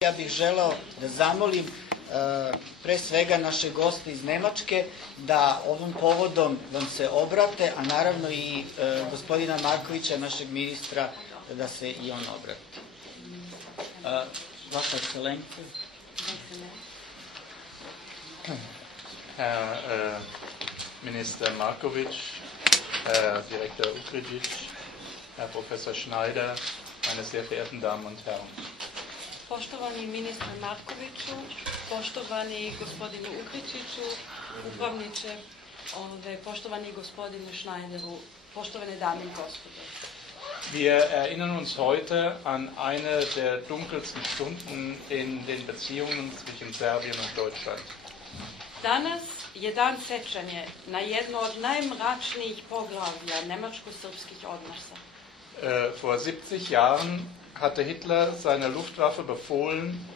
Ja bih želeo da zamolim pre svega naše goste iz Nemačke da ovom povodom vam se obrate, a naravno i gospodina Markovića, našeg ministra, da se i on obrati. Vaša ekscelencija. Herr Minister Marković, Herr Direktor Ukridić, Herr Professor Schneider, meine sehr verehrten Damen und Herren. Poštovani ministre Markoviću, poštovani gospodine Ukričiću, upravniče, poštovani gospodine Schneideru, poštovane dame i gospodo. Wir erinnern uns heute an eine der dunkelsten Stunden in den Beziehungen zwischen Serbien und Deutschland. Danas je dan sećanja na jedno od najmračnijih poglavlja nemačko-srpskih odnosa. Vor 70 Jahren hatte Hitler seiner Luftwaffe befohlen,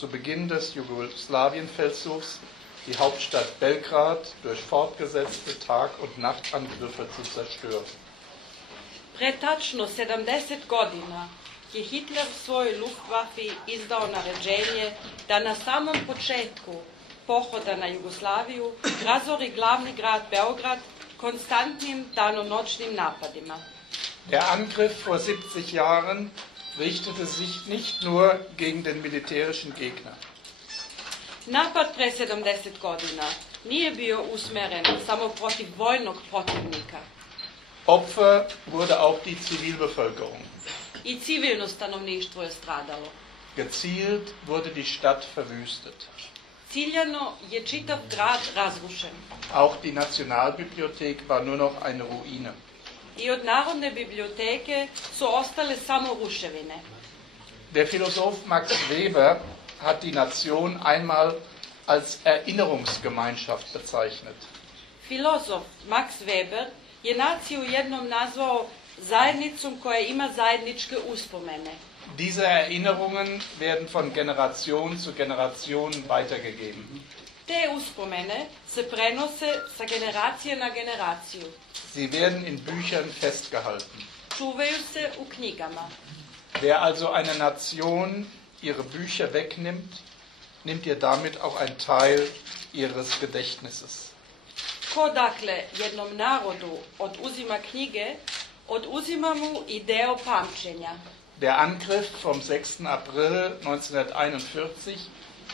zu Beginn des Jugoslawienfeldzugs die Hauptstadt Belgrad durch fortgesetzte Tag- und Nachtangriffe zu zerstören. Pre tačno 70 godina je Hitler svojoj Luftwaffi izdao naređenje da na samom početku pohoda na Jugoslaviju razori glavni grad Beograd konstantnim danonoćnim napadima. Der Angriff vor 70 Jahren richtete sich nicht nur gegen den militärischen Gegner. Napad pre 70 godina nije bio usmeren samo protiv vojnog protivnika. Opfer wurde auch die Zivilbevölkerung. I civilno stanovništvo je stradalo. Gezielt wurde die Stadt verwüstet. Ciljano je čitav grad razrušen. Auch die Nationalbibliothek war nur noch eine Ruine. I od Narodne biblioteke su ostale samo ruševine. Der Philosoph Max Weber hat die Nation einmal als Erinnerungsgemeinschaft bezeichnet. Filozof Max Weber je naciju jednom nazvao zajednicom koja ima zajedničke uspomene. Diese Erinnerungen werden von Generation zu Generation weitergegeben. Te uspomene se prenose sa generacije na generaciju. Sie werden in Büchern festgehalten. Čuvaju se u knjigama. Wer also einer Nation ihre Bücher wegnimmt, nimmt ihr damit auch einen Teil ihres Gedächtnisses. Ko dakle jednom narodu oduzima knjige, oduzima mu i deo pamćenja. Der Angriff vom 6. April 1941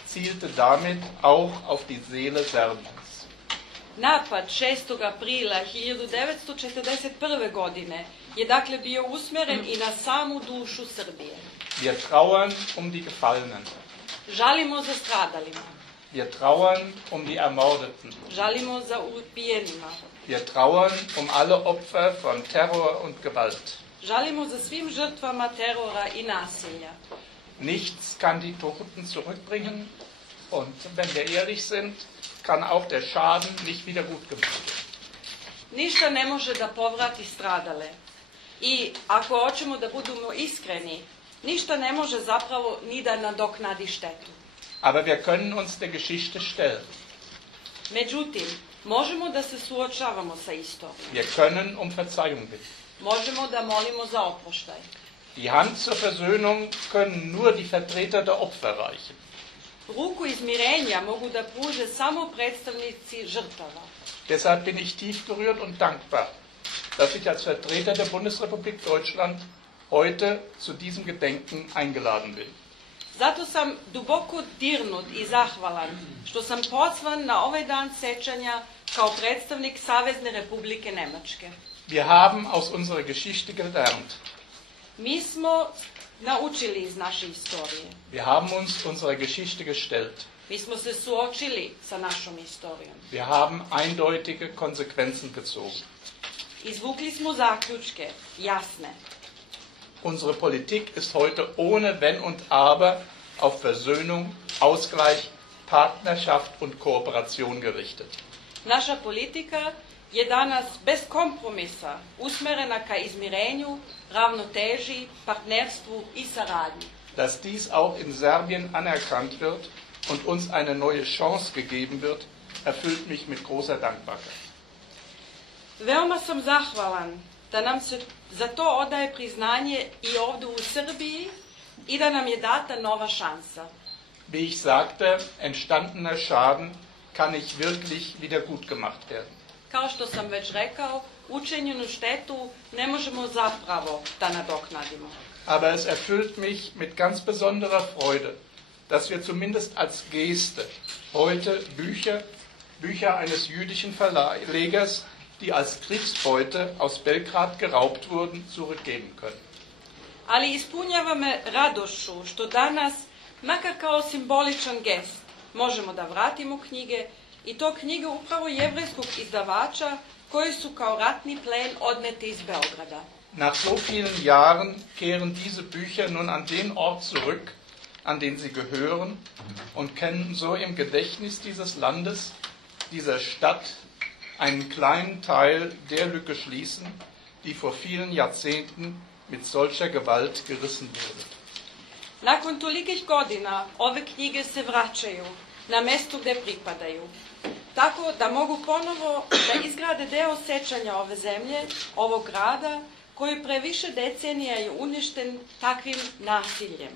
zielte damit auch auf die Seele Serbiens. Napad 6. aprila 1941. godine je dakle bio usmjeren i na samu dušu Srbije. Wir trauern um die Gefallenen. Žalimo za stradalima. Wir trauern um die Ermordeten. Žalimo za ubijenima. Wir trauern um alle Opfer von Terror und Gewalt. Žalimo za svim žrtvama terora i nasilja. Nichts kann die Toten zurückbringen und wenn wir ehrlich sind, kann auch der Schaden nicht wieder gut gemacht werden. Ništa ne može da povrati stradale. I ako hoćemo da budemo iskreni, ništa ne može zapravo ni da nadoknadi štetu. Aber wir können uns der Geschichte stellen. Međutim, možemo da se suočavamo sa istorijom. Wir können um Verzeihung bitten. Možemo da molimo za oproštaj. Die Hand zur Versöhnung können nur die Vertreter der Opfer reichen. Ruku izmirenja mogu da pruže samo predstavnici žrtava. Deshalb bin ich tief gerührt und dankbar, dass ich als Vertreter der Bundesrepublik Deutschland heute zu diesem Gedenken eingeladen bin. Zato sam duboko dirnut i zahvalan što sam pozvan na ovaj dan sećanja kao predstavnik Savezne Republike Nemačke. Wir haben aus unserer Geschichte gelernt. Mi smo naučili iz naše istorije. Wir haben uns unserer Geschichte gestellt. Mi smo se suočili sa našom istorijom. Wir haben eindeutige Konsequenzen gezogen. Izvukli smo zaključke, jasne. Unsere Politik ist heute ohne Wenn und Aber auf Versöhnung, Ausgleich, Partnerschaft und Kooperation gerichtet. Naša politika je danas bez kompromisa usmerena ka izmirenju, ravnoteži, partnerstvu i saradnji. Dass dies auch in Serbien anerkannt wird und uns eine neue Chance gegeben wird, erfüllt mich mit großer Dankbarkeit. Veoma sam zahvalan da nam se za to odaje priznanje i ovdje u Srbiji i da nam je data nova šansa. Wie ich sagte, entstandener Schaden kann nicht wirklich wieder gut gemacht werden. Kao što sam već rekao, učinjenu štetu ne možemo zapravo da nadoknadimo. Aber es erfüllt mich mit ganz besonderer Freude, dass wir zumindest als Geste heute Bücher eines jüdischen Verlegers, die als Kriegsbeute aus Belgrad geraubt wurden, zurückgeben können. Ali ispunjava me radošću što danas, makar kao simboličan gest, možemo da vratimo knjige, i to knjige upravo jevrejskog izdavača koji su kao ratni plen odneti iz Beograda. Nach so vielen Jahren kehren diese Bücher nun an den Ort zurück, an den sie gehören, und können so im Gedächtnis dieses Landes, dieser Stadt, einen kleinen Teil der Lücke schließen, die vor vielen Jahrzehnten mit solcher Gewalt gerissen wurde. Nakon tolikih godina ove knjige se vraćaju na mesto gde pripadaju, tako da mogu ponovo da izgrade deo sećanja ove zemlje, ovog grada, koji pre više decenija je uništen takvim nasiljem.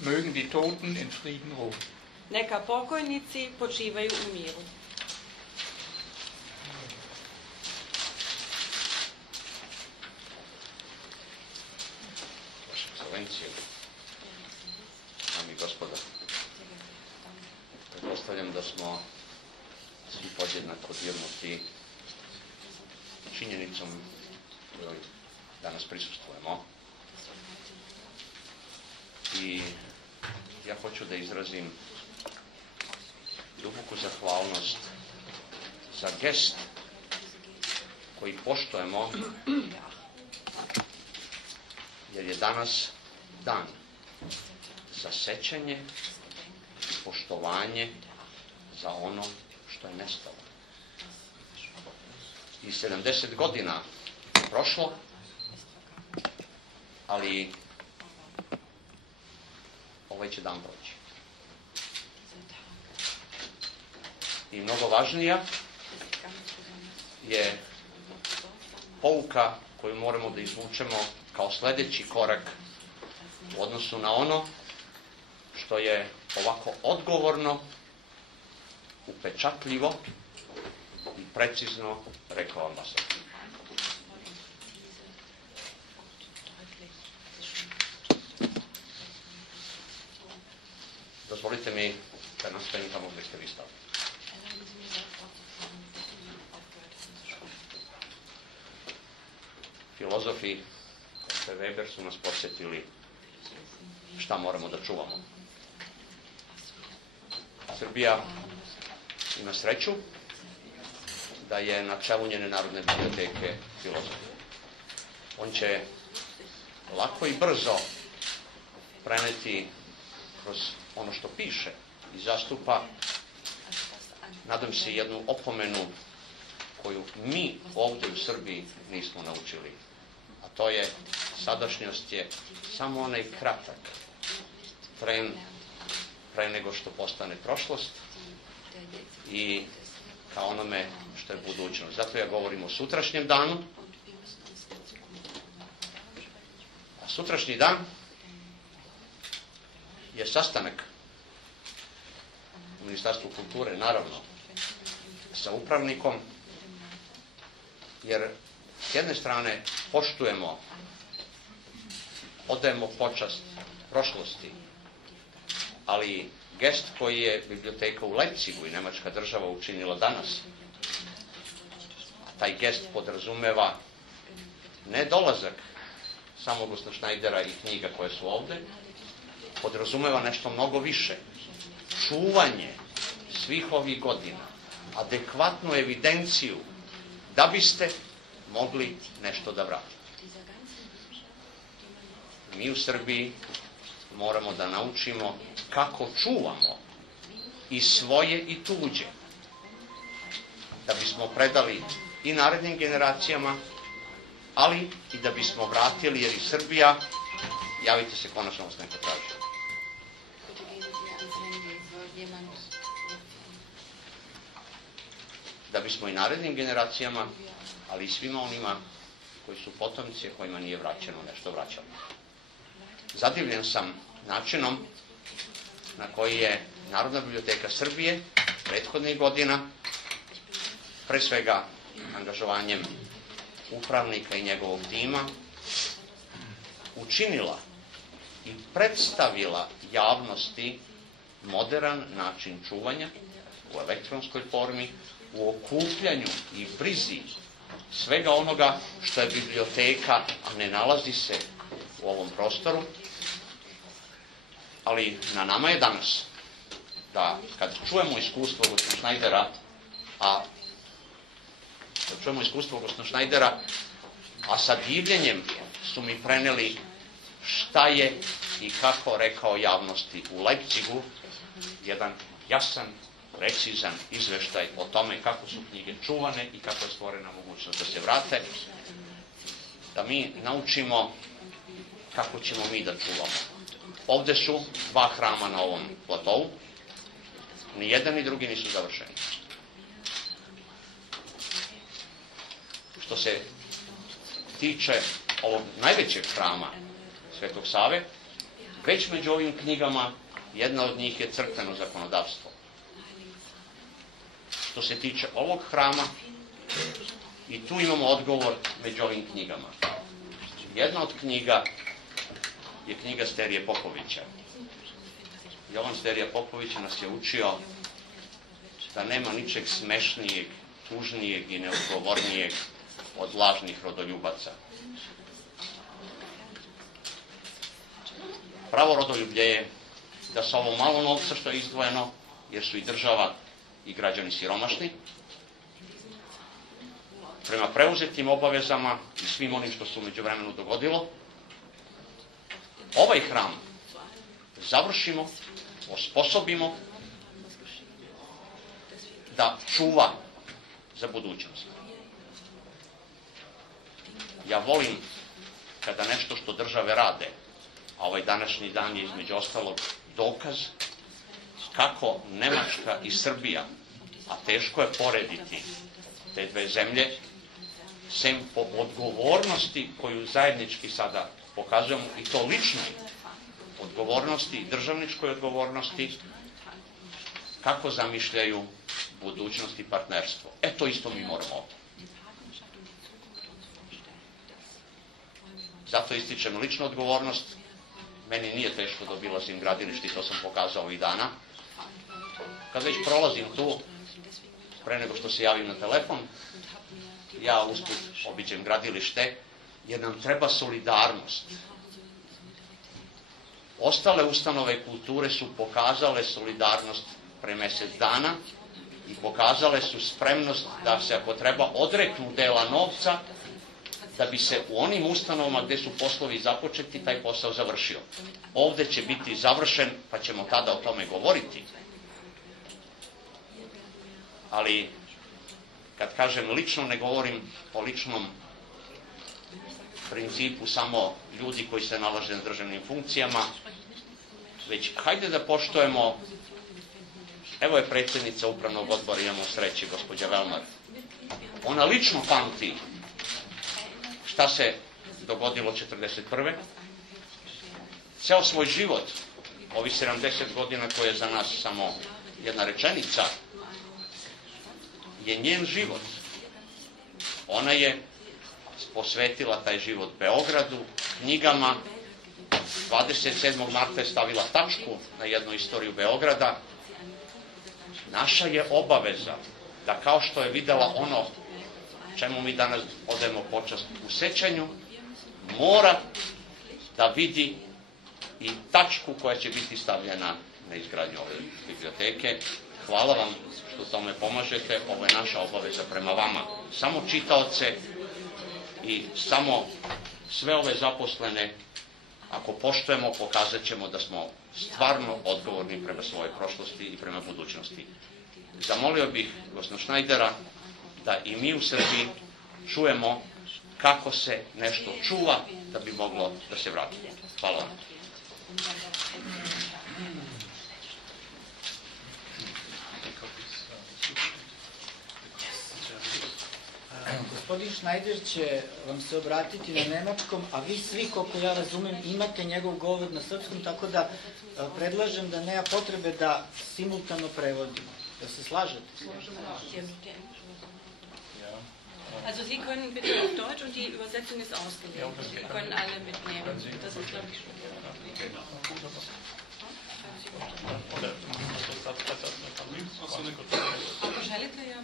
Mögen die Toten in Frieden ruhen. Neka pokojnici počivaju u miru. Vaša ekscelencije, dame i gospodo, pretpostavljam da smo svi podjednako dirnuti činjenicom kojoj danas prisustvujemo. I ja hoću da izrazim duboku zahvalnost za gest koji poštujemo, jer je danas dan za sećanje i poštovanje za ono što je nestalo. I 70 godina je prošlo, ali ovaj će dan proći. I mnogo važnija je pouka koju moramo da izvučemo kao sledeći korak u odnosu na ono što je ovako odgovorno, upečatljivo i precizno rekao ambasador. Dozvolite mi da nastavim tamo gde ste vi stali. Filozofi, kao Weber, su nas podsjetili šta moramo da čuvamo. Srbija ima sreću da je na čelu njene Narodne biblioteke filozof. On će lako i brzo preneti kroz ono što piše i zastupa, nadam se, jednu opomenu koju mi ovde u Srbiji nismo naučili. A to je, sadašnjost je samo onaj kratak tren pre nego što postane prošlost i kao onome što je budućnost. Zato ja govorim o sutrašnjem danu. A sutrašnji dan je sastanak u Ministarstvu kulture, naravno, sa upravnikom, jer s jedne strane poštujemo, odajemo počast prošlosti, ali gest koji je biblioteka u Leipzigu i nemačka država učinila danas, taj gest podrazumeva ne dolazak samo Gustav Schneidera i knjiga koje su ovde, podrazumeva nešto mnogo više. Čuvanje svih ovih godina, adekvatnu evidenciju da biste mogli nešto da vratite. Mi u Srbiji moramo da naučimo kako čuvamo i svoje i tuđe, da bismo predali i narednim generacijama, ali i da bismo vratili, jer i Srbija, javite se, konačno vas neko traži. Da bismo i narednim generacijama, ali i svima onima koji su potomci, kojima nije vraćeno nešto, vraćali. Zadivljen sam načinom na koji je Narodna biblioteka Srbije prethodnih godina, pre svega angažovanjem upravnika i njegovog tima, učinila i predstavila javnosti moderan način čuvanja u elektronskoj formi, u okupljanju i brizi svega onoga što je biblioteka, a ne nalazi se u ovom prostoru. Ali na nama je danas da kad čujemo iskustvo gospodina Šnajdera, a sa divljenjem su mi preneli šta je i kako rekao javnosti u Leipzigu, jedan jasan, precizan izveštaj o tome kako su knjige čuvane i kako je stvorena mogućnost da se vrate, da mi naučimo kako ćemo mi da čuvamo. Ovde su 2 hrama na ovom platovu, ni jedan ni drugi nisu završeni. Što se tiče ovog najvećeg hrama Svetog Save, već među ovim knjigama jedna od njih je crkveno zakonodavstvo. Što se tiče ovog hrama, i tu imamo odgovor među ovim knjigama. Jedna od knjiga je knjiga Sterije Popovića. Jovan Sterija Popović nas je učio da nema ničeg smešnijeg, tužnijeg i neodgovornijeg od lažnih rodoljubaca. Pravo rodoljublje je da sa ovo malo novca što je izdvojeno, jer su i država i građani siromašni, prema preuzetim obavezama i svim onim što se u međuvremenu dogodilo, ovaj hram završimo, osposobimo da čuva za budućnost. Ja volim kada nešto što države rade, a ovaj današnji dan je između ostalog dokaz kako Nemačka i Srbija, a teško je porediti te dve zemlje, sem po odgovornosti koju zajednički sada pokazujemo, i to ličnoj odgovornosti i državničkoj odgovornosti, kako zamišljaju budućnost i partnerstvo. To isto mi moramo ovdje. Zato ističem ličnu odgovornost. Meni nije teško da obilazim gradilište i to sam pokazao ovih dana. Kad već prolazim tu, pre nego što se javim na telefon, ja usput obiđem gradilište, jer nam treba solidarnost. Ostale ustanove kulture su pokazale solidarnost pre mesec dana i pokazale su spremnost da se, ako treba, odreknu dela novca, da bi se u onim ustanovama gde su poslovi započeti taj posao završio. Ovde će biti završen, pa ćemo tada o tome govoriti. Ali, kad kažem lično, ne govorim o ličnom principu samo ljudi koji se nalaze na državnim funkcijama, već hajde da poštujemo. Evo je predsjednica upravnog odbora, imamo sreće, gospođa Velmar. Ona lično pamti šta se dogodilo 1941. Ceo svoj život, ovi 70 godina koje je za nas samo jedna rečenica, je njen život. Ona je posvetila taj život Beogradu, knjigama. 27. marta je stavila tačku na jednu istoriju Beograda. Naša je obaveza da, kao što je videla ono čemu mi danas odajemo počast u sećanju, mora da vidi i tačku koja će biti stavljena na izgradnju ove biblioteke. Hvala vam što tome pomažete, ovo je naša obaveza prema vama. Samo čitaoce i samo sve ove zaposlene, ako poštujemo, pokazat ćemo da smo stvarno odgovorni prema svojoj prošlosti i prema budućnosti. Zamolio bih gospodina Šnajdera da i mi u Srbiji čujemo kako se nešto čuva da bi moglo da se vrati. Hvala vam. Gospodin Schneider će vam se obratiti na nemačkom, a vi svi, koliko ja razumem, imate njegov govor na srpskom, tako da predlažem da nema potrebe da simultano prevodimo. Da se slažete? Also Sie können bitte auf Deutsch und die Übersetzung ist ausgelegt. Sie können alle mitnehmen. Das ist, glaube ich, schon. Ako želite, ja...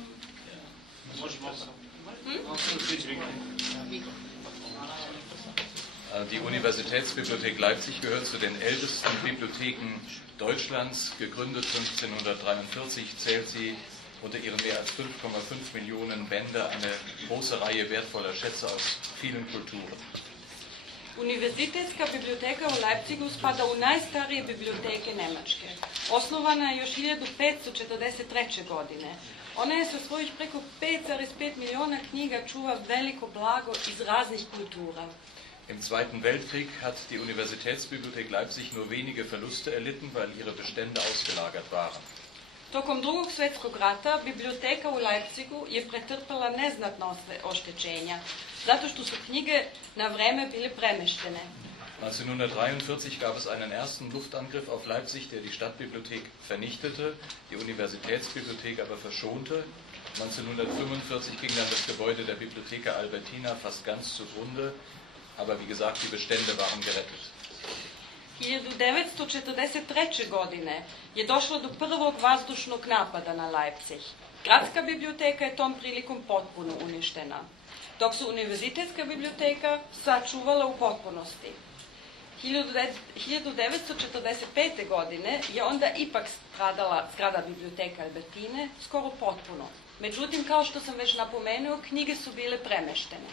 Die Universitätsbibliothek Leipzig gehört zu den ältesten Bibliotheken Deutschlands. Gegründet 1543 zählt sie unter ihren mehr als 5,5 Millionen Bände eine große Reihe wertvoller Schätze aus vielen Kulturen. Univerzitetska biblioteka u Leipzigu spada u najstarije biblioteke Nemačke. Osnovana je još 1543. godine. Ona je sa svojih preko 5,5 miliona knjiga čuva veliko blago iz raznih kultura. Im Zweiten Weltkrieg hat die Universitätsbibliothek Leipzig nur wenige Verluste erlitten, weil ihre Bestände ausgelagert waren. Tokom Drugog svjetskog rata biblioteka u Leipzigu je pretrpela neznatna oštećenja, zato što su knjige na vreme bile premeštene. 1943 gab es einen ersten Luftangriff auf Leipzig, der die Stadtbibliothek vernichtete, die Universitätsbibliothek aber verschonte. 1945 ging dann das Gebäude der Bibliotheca Albertina fast ganz zugrunde, aber wie gesagt, die Bestände waren gerettet. 1943. godine je došlo do prvog vazdušnog napada na Leipzig. Gradska biblioteka je tom prilikom potpuno uništena, dok su univerzitetska biblioteka sačuvala u potpunosti. 1945. godine je onda ipak stradala zgrada biblioteka Albertine skoro potpuno. Međutim, kao što sam već napomenuo, knjige su bile premeštene.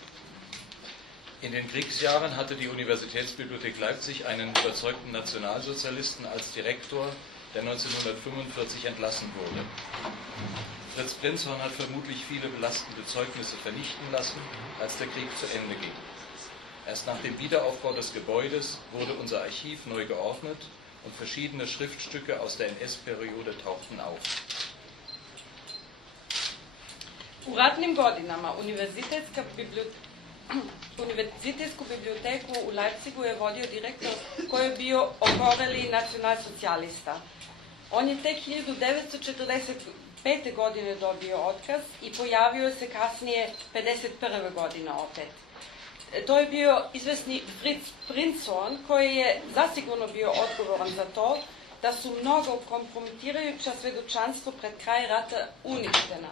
In den Kriegsjahren hatte die Universitätsbibliothek Leipzig einen überzeugten Nationalsozialisten als Direktor, der 1945 entlassen wurde. Fritz Prinzhorn hat vermutlich viele belastende Zeugnisse vernichten lassen, als der Krieg zu Ende ging. Erst nach dem Wiederaufbau des Gebäudes wurde unser Archiv neu geordnet und verschiedene Schriftstücke aus der NS-Periode tauchten auf. U ratnim godinama Univerzitetsku biblioteku u Leipzigu je vodio direktor koji je bio okoreli nacionalsocijalista. On je tek 1945. godine dobio otkaz i pojavio se kasnije 1951. godine opet. To je bio izvesni Fritz Prinzhorn koji je zasigurno bio odgovoran za to da su mnogo kompromitirajuća svedočanstva pred kraj rata uništena.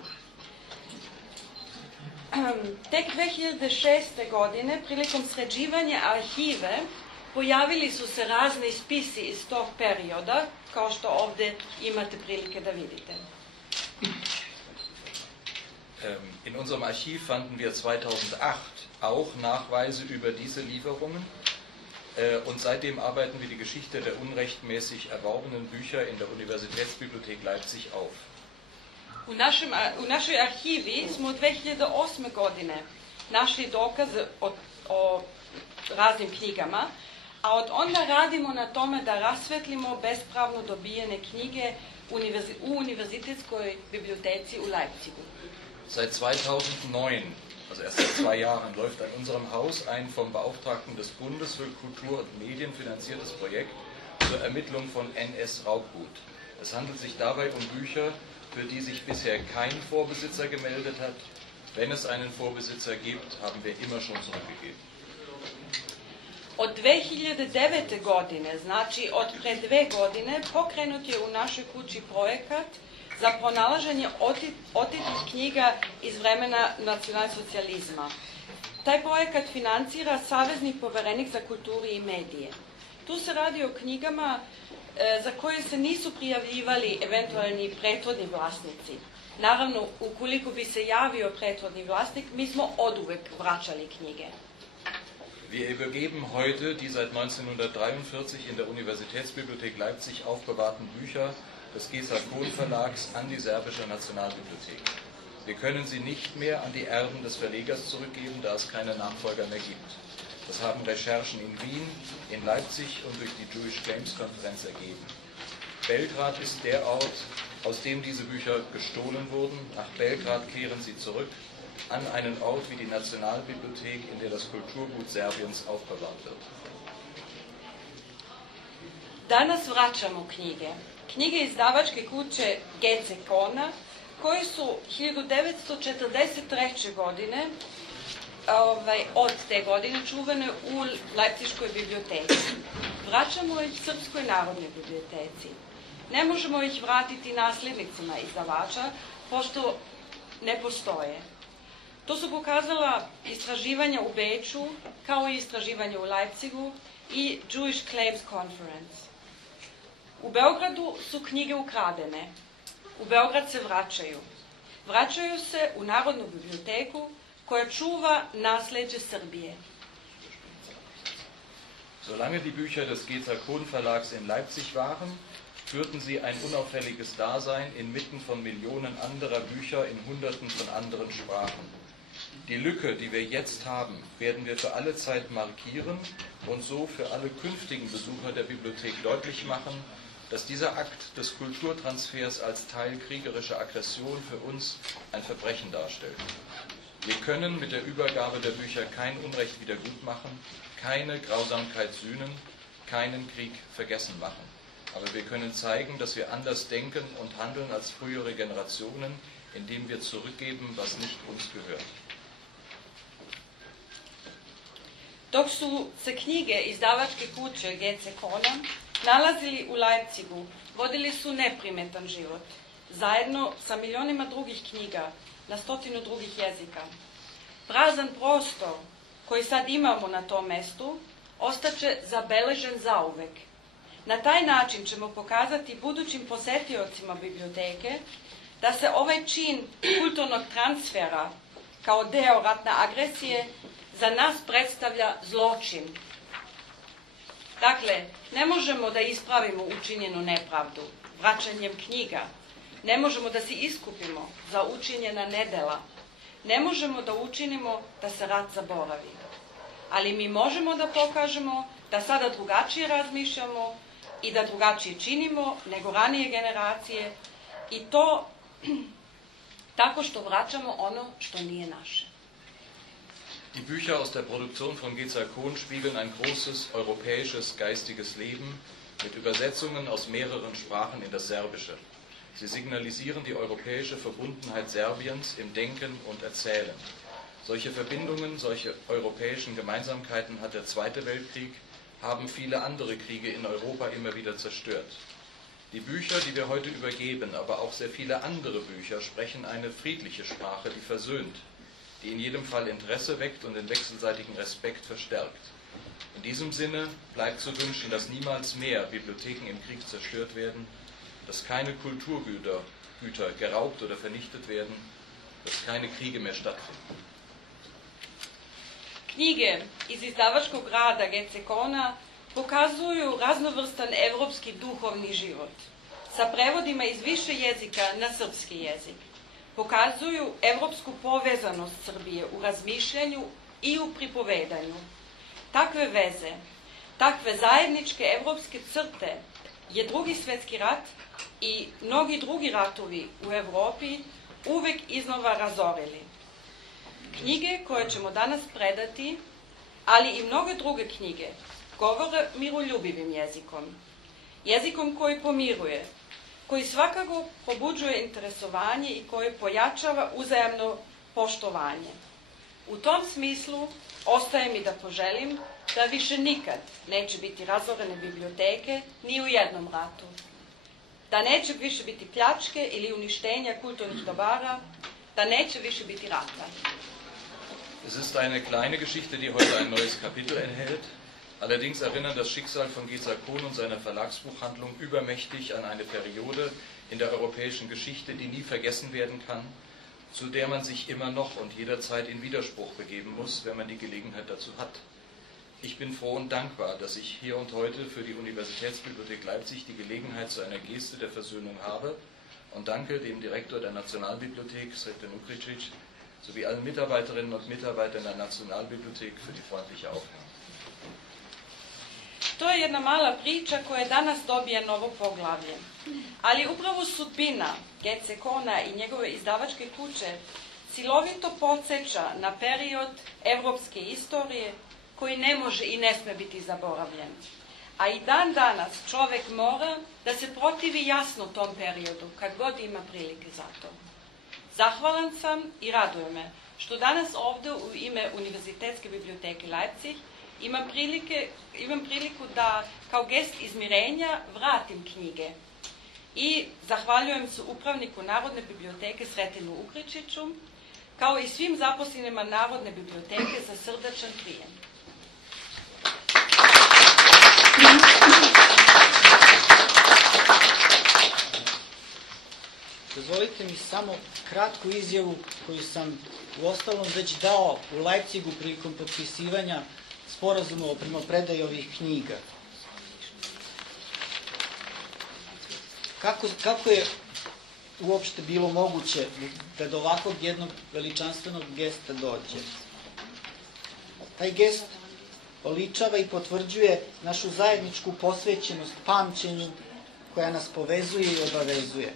Tek 2006. godine, prilikom sređivanja arhive, pojavili su se razni spisi iz tog perioda, kao što ovdje imate prilike da vidite. In unserem Archiv fanden wir 2008 auch Nachweise über diese Lieferungen und seitdem arbeiten wir die Geschichte der unrechtmäßig erworbenen Bücher in der Universitätsbibliothek Leipzig auf. U našoj arhivi smo od 2008. godine našli dokaze o raznim knjigama, a od onda radimo na tome da rasvetlimo bespravno dobijene knjige u Universitetskoj biblioteci u Leipzigu. Seit 2009, also erst seit 2 Jahren, läuft an unserem Haus ein vom Beauftragten des Bundes für Kultur und Medien finanziertes Projekt zur Ermittlung von NS-Raubgut. Es handelt sich dabei um Bücher, für die sich bisher kein Vorbesitzer gemeldet hat. Wenn es einen Vorbesitzer gibt, haben wir immer schon zurückgegeben. Od 2009. godine, znači od pre 2 godine, pokrenut je u našoj kući projekat za pronalaženje otetih knjiga iz vremena nacionalsocijalizma. Taj projekat financira Savezni poverenik za kulturu i medije. Tu se radi o knjigama za koje se nisu prijavljivali eventualni prethodni vlasnici. Naravno, ukoliko bi se javio prethodni vlasnik, mi smo oduvek vraćali knjige. Wir übergeben heute die seit 1943 in der Universitätsbibliothek Leipzig aufbewahrten Bücher des Gesa Kohn Verlags an die serbische Nationalbibliothek. Wir können sie nicht mehr an die Erben des Verlegers zurückgeben, da es keine Nachfolger mehr gibt. Das haben Recherchen in Wien, in Leipzig und durch die Jewish Claims-Konferenz ergeben. Belgrad ist der Ort, aus dem diese Bücher gestohlen wurden. Nach Belgrad kehren sie zurück an einen Ort wie die Nationalbibliothek, in der das Kulturgut Serbiens aufbewahrt wird. Danas vraćamo knjige. Knjige izdavačke kuće GC Kona, koji su 1943. godine od te godine čuvane u Leipziškoj biblioteci. Vraćamo ih Srpskoj narodnoj biblioteci. Ne možemo ih vratiti nasljednicima izdavača, pošto ne postoje. To su pokazala istraživanja u Beču, kao i istraživanja u Leipzigu i Jewish Claims Conference. U Beogradu su knjige ukradene. U Beograd se vraćaju. Vraćaju se u Narodnu biblioteku koja čuva nasljeđe Srbije. Solange die Bücher des Geza Kohn Verlags in Leipzig waren, führten sie ein unauffälliges Dasein inmitten von Millionen anderer Bücher in Hunderten von anderen Sprachen. Die Lücke, die wir jetzt haben, werden wir für alle Zeit markieren und so für alle künftigen Besucher der Bibliothek deutlich machen, dass dieser Akt des Kulturtransfers als Teil kriegerischer Aggression für uns ein Verbrechen darstellt. Wir können mit der Übergabe der Bücher kein Unrecht wiedergutmachen, keine Grausamkeit sühnen, keinen Krieg vergessen machen. Aber wir können zeigen, dass wir anders denken und handeln als frühere Generationen, indem wir zurückgeben, was nicht uns gehört. Dok su se knjige izdavačke kuće GC Kona nalazili u Leipzigu, vodili su neprimetan život, zajedno sa milionima drugih knjiga na 100 drugih jezika. Prazan prostor koji sad imamo na tom mestu ostaće zabeležen zauvek. Na taj način ćemo pokazati budućim posetiocima biblioteke da se ovaj čin kulturnog transfera kao deo ratne agresije za nas predstavlja zločin. Dakle, ne možemo da ispravimo učinjenu nepravdu vraćanjem knjiga. Ne možemo da se iskupimo za učinjena nedela. Ne možemo da učinimo da se rat zaboravi. Ali mi možemo da pokažemo da sada drugačije razmišljamo i da drugačije činimo nego ranije generacije i to tako što vraćamo ono što nije naše. Die Bücher aus der Produktion von Geza Kohn spiegeln ein großes europäisches geistiges Leben mit Übersetzungen aus mehreren Sprachen in das Serbische. Sie signalisieren die europäische Verbundenheit Serbiens im Denken und Erzählen. Solche Verbindungen, solche europäischen Gemeinsamkeiten hat der Zweite Weltkrieg, haben viele andere Kriege in Europa immer wieder zerstört. Die Bücher, die wir heute übergeben, aber auch sehr viele andere Bücher, sprechen eine friedliche Sprache, die versöhnt, die in jedem Fall Interesse weckt und den wechselseitigen Respekt verstärkt. In diesem Sinne bleibt zu wünschen, dass niemals mehr Bibliotheken im Krieg zerstört werden, dass keine Kulturgüter geraubt oder vernichtet werden, dass keine Kriege mehr stattfinden. Knjige iz izdavačkog rada GC Kona pokazuju raznovrstan evropski duhovni život sa prevodima iz više jezika na srpski jezik. Pokazuju evropsku povezanost Srbije u razmišljanju i u pripovedanju. Takve veze, takve zajedničke evropske crte je Drugi svjetski rat i mnogi drugi ratovi u Evropi uvek iznova razorili. Knjige koje ćemo danas predati, ali i mnoge druge knjige, govore miroljubivim jezikom. Jezikom koji pomiruje, koji svakako pobuđuje interesovanje i koji pojačava uzajamno poštovanje. U tom smislu ostaje mi da poželim da više nikad neće biti razorene biblioteke ni u jednom ratu. Da neće više biti pljačke ili uništenja kulturnih dobara, da neće više biti rata. Es ist eine kleine Geschichte, die heute ein neues Kapitel enthält. Allerdings erinnert das Schicksal von Geza Kohn und seiner Verlagsbuchhandlung übermächtig an eine Periode in der europäischen Geschichte, die nie vergessen werden kann, zu der man sich immer noch und jederzeit in Widerspruch begeben muss, wenn man die Gelegenheit dazu hat. Ich bin froh und dankbar, dass ich hier und heute für die Universitätsbibliothek Leipzig die Gelegenheit zu einer Geste der Versöhnung habe und danke dem Direktor der Nationalbibliothek, Sreten Ukricic, sowie allen Mitarbeiterinnen und Mitarbeitern der Nationalbibliothek für die freundliche Aufnahme. To je jedna mala priča koja danas dobija novo poglavlje. Ali upravo sudbina GC Kona i njegove izdavačke kuće silovito podsjeća na period evropske istorije koji ne može i ne sme biti zaboravljen. A i dan danas čovek mora da se protivi jasno tom periodu, kad god ima prilike za to. Zahvalan sam i raduje me što danas ovde u ime Univerzitetske biblioteke Leipzig imam priliku da kao gest izmirenja vratim knjige. I zahvaljujem se upravniku Narodne biblioteke Sretenu Ukričiću, kao i svim zaposlenima Narodne biblioteke za srdačan prijem. Dozvolite mi samo kratku izjavu koju sam u ostalom već dao u Leipzigu prilikom potpisivanja sporazuma o primopredaji ovih knjiga. Kako je uopšte bilo moguće da do ovakvog jednog veličanstvenog gesta dođe? Taj gest oličava i potvrđuje našu zajedničku posvećenost pamćenju koja nas povezuje i obavezuje.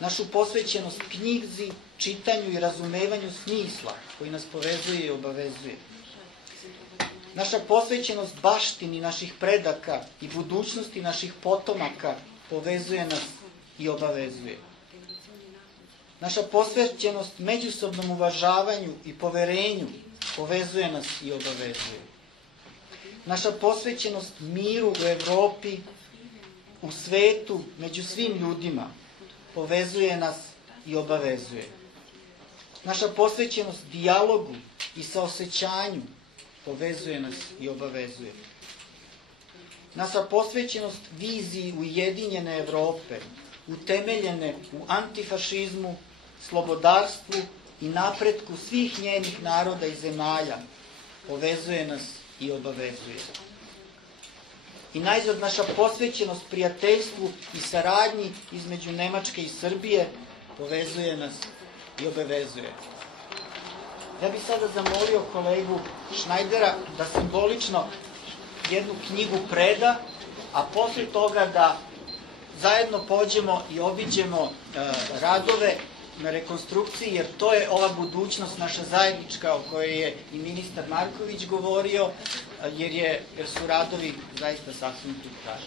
Našu posvećenost knjizi, čitanju i razumevanju smisla koji nas povezuje i obavezuje. Naša posvećenost baštini naših predaka i budućnosti naših potomaka povezuje nas i obavezuje. Naša posvećenost međusobnom uvažavanju i poverenju povezuje nas i obavezuje. Naša posvećenost miru u Evropi, u svetu, među svim ljudima, povezuje nas i obavezuje. Naša posvećenost dijalogu i saosećanju povezuje nas i obavezuje. Naša posvećenost viziji ujedinjene Evrope, utemeljene u antifašizmu, slobodarstvu i napretku svih njenih naroda i zemalja, povezuje nas i obavezuje. I najzad naša posvećenost prijateljstvu i saradnji između Nemačke i Srbije povezuje nas i obavezuje. Ja bih sada zamolio kolegu Šnajdera da simbolično jednu knjigu preda, a posle toga da zajedno pođemo i obiđemo radove na rekonstrukciji, jer to je ova budućnost naša zajednička o kojoj je i ministar Marković govorio, jer su radovi zaista sasvim pri kraju.